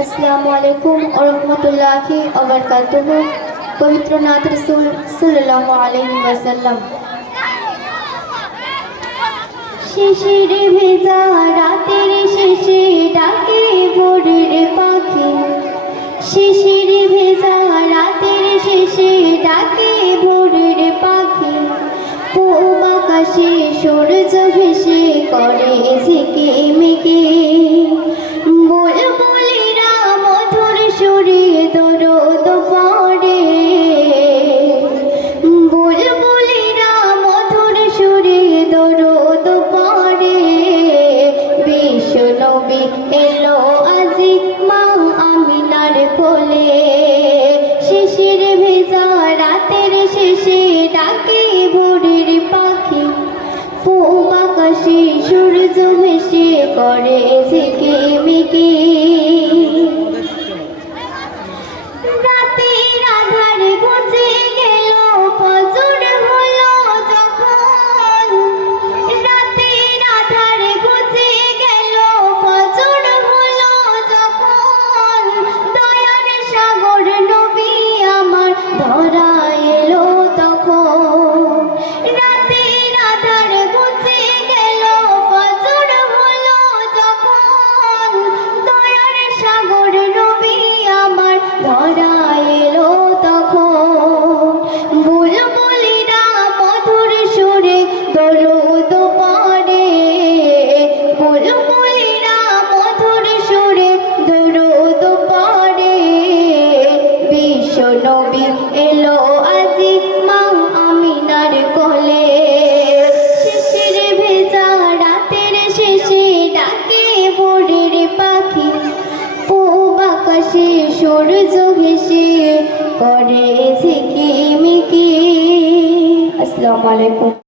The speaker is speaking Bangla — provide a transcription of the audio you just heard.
अस्सलामु अलैकुम व रहमतुल्लाहि व बरकातुहू। पवित्र नात रसूल सल्लल्लाहु अलैहि वसल्लम। शिशिर भेजा रातेर शेषे डाके भोरेर पाखी। शिशिर भेजा रातेर शेषे डाके भोरेर पाखी। पूब आकाशे सूरज भेসে করে ঝিকিমিকি। বুলবুলিরা মধুর সুরে দরদ পড়ে। বুলবুলিরা মধুর সুরে দরদ পড়ে। বিশ্ব নবী এলো আজি মা আমিনার কোলে। শিশির ভেজা রাতের শেষে ডাকে ভোরের পাখি। পূব আকাশে সূর্য ভেসে করে ঝিকিমিকি। রাতের আধার ঘুচে গেল ফজর হলো যখন। রাতের আধার ঘুচে গেল ফজর হলো যখন। দয়ার সাগর নবী আমার ধরা এলো তখন। রাতের আধার ঘুচে গেল ফজর হলো যখন। দয়ার সাগর নবী আমার ধরা এলো তখন। বুলবুলিরা মধুর সুরে দরুদ পড়ে। বুলবুলিরা মধুর সুরে দরুদ পড়ে। বিশ্ব নবী এলো আজি মা আমিনার কোলে। শিশির ভেজা রাতের শেষে ডাকে ভোরের পাখি। পূব আকাশে সূর্য ভেসে করে ঝিকিমিকি। আসসালামু আলাইকুম।